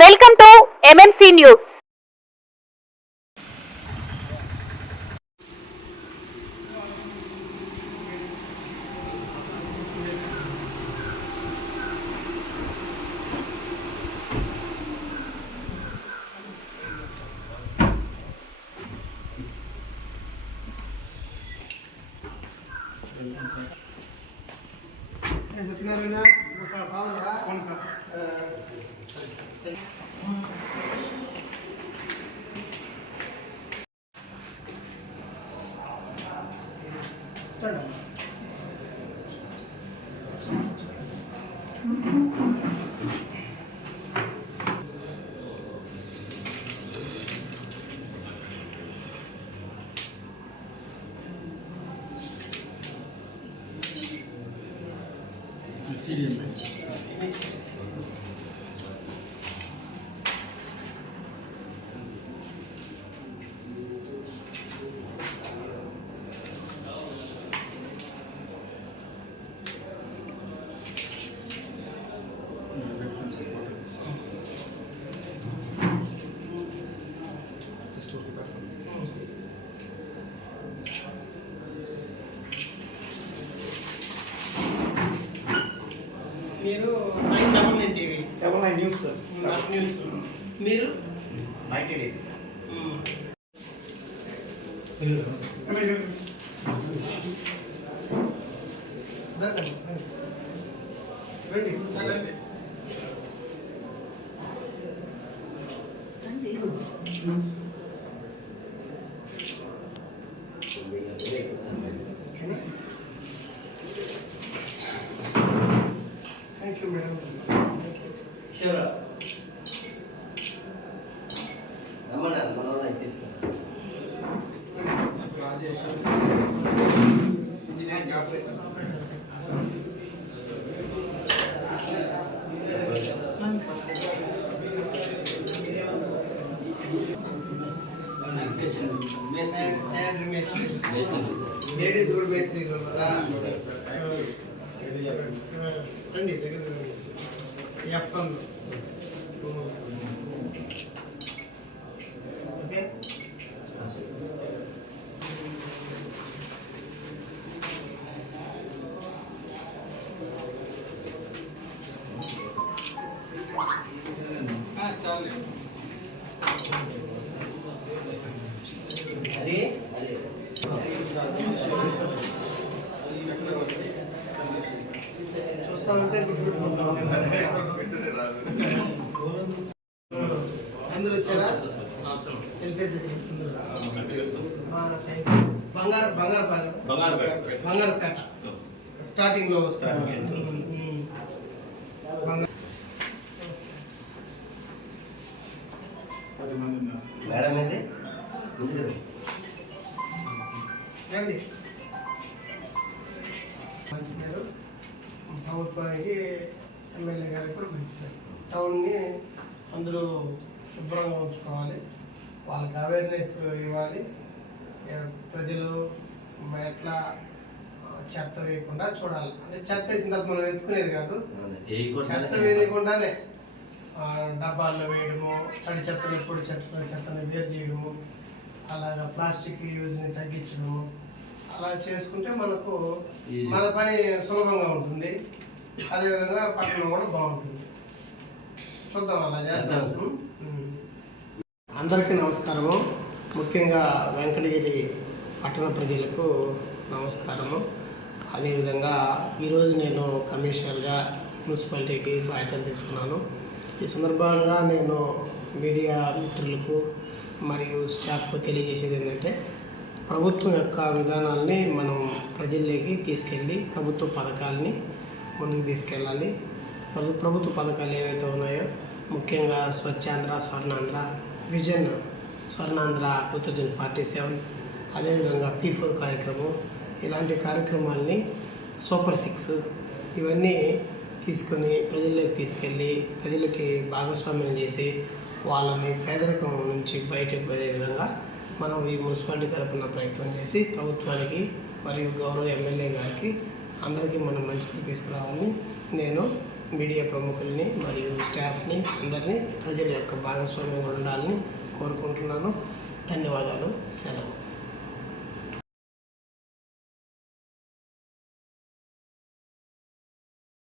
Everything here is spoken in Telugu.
Welcome to MMC news. మీరు 999 టీవీ 99 న్యూస్ న్యూస్ మీరు 90 days thank you madam. Sure రమ్మన్నా మనోళ్ళ తీసుకురా లేడీస్ కూడా మేస్త్రీలు రండి దగ్గర ఎఫ్ఎం ఓకే. చూస్తామంటే అందరూ వచ్చారా? బంగారుపేట స్టార్టింగ్ లో వస్తారు. మేడం ఇది రండి. మంచి పేరు ప్రభుత్వానికి, ఎమ్మెల్యే గారికి కూడా మంచి పేరు. టౌన్ని అందరూ శుభ్రంగా ఉంచుకోవాలి, వాళ్ళకి అవేర్నెస్ ఇవ్వాలి. ప్రజలు ఎట్లా చెత్త వేయకుండా చూడాలి. అంటే చెత్త వేసిన తర్వాత మనం ఎత్తుకునేది కాదు, చెత్త వేయకుండానే డబ్బాల్లో వేయడము, తడి చెత్తని పొడి చెత్తని వేరు చేయడము, అలాగా ప్లాస్టిక్ యూజ్ని తగ్గించడము, అలా చేసుకుంటే మనకు మన పని సులభంగా ఉంటుంది. అదేవిధంగా పట్టణం కూడా బాగుంటుంది. చూద్దాం, అలా చేద్దాం. అందరికీ నమస్కారము. ముఖ్యంగా వెంకటగిరి పట్టణ ప్రజలకు నమస్కారము. అదేవిధంగా ఈరోజు నేను కమిషనర్గా మున్సిపాలిటీకి బాధ్యతలు తీసుకున్నాను. ఈ సందర్భంగా నేను మీడియా మిత్రులకు మరియు స్టాఫ్కు తెలియజేసేది ఏంటంటే, ప్రభుత్వం యొక్క విధానాలని మనం ప్రజల్లోకి తీసుకెళ్ళి ప్రభుత్వ పథకాలని ముందుకు తీసుకెళ్ళాలి. ప్రభుత్వ పథకాలు ఏవైతే ఉన్నాయో, ముఖ్యంగా స్వచ్ఛాంధ్ర, స్వర్ణాంధ్ర, విజన్ స్వర్ణాంధ్ర 2047, అదేవిధంగా P4 కార్యక్రమం, ఇలాంటి కార్యక్రమాలని సూపర్ 6 ఇవన్నీ తీసుకొని ప్రజల్లోకి తీసుకెళ్ళి ప్రజలకి భాగస్వామ్యం చేసి వాళ్ళని పేదరికం నుంచి బయటపడే విధంగా మనం ఈ మున్సిపాలిటీ తరపున ప్రయత్నం చేసి ప్రభుత్వానికి మరియు గౌరవ ఎమ్మెల్యే గారికి అందరికీ మనం మంచిగా తీసుకురావాలని నేను మీడియా ప్రముఖుల్ని మరియు స్టాఫ్ని అందరినీ ప్రజల యొక్క భాగస్వామ్యం ఉండాలని కోరుకుంటున్నాను. ధన్యవాదాలు. సెలవు.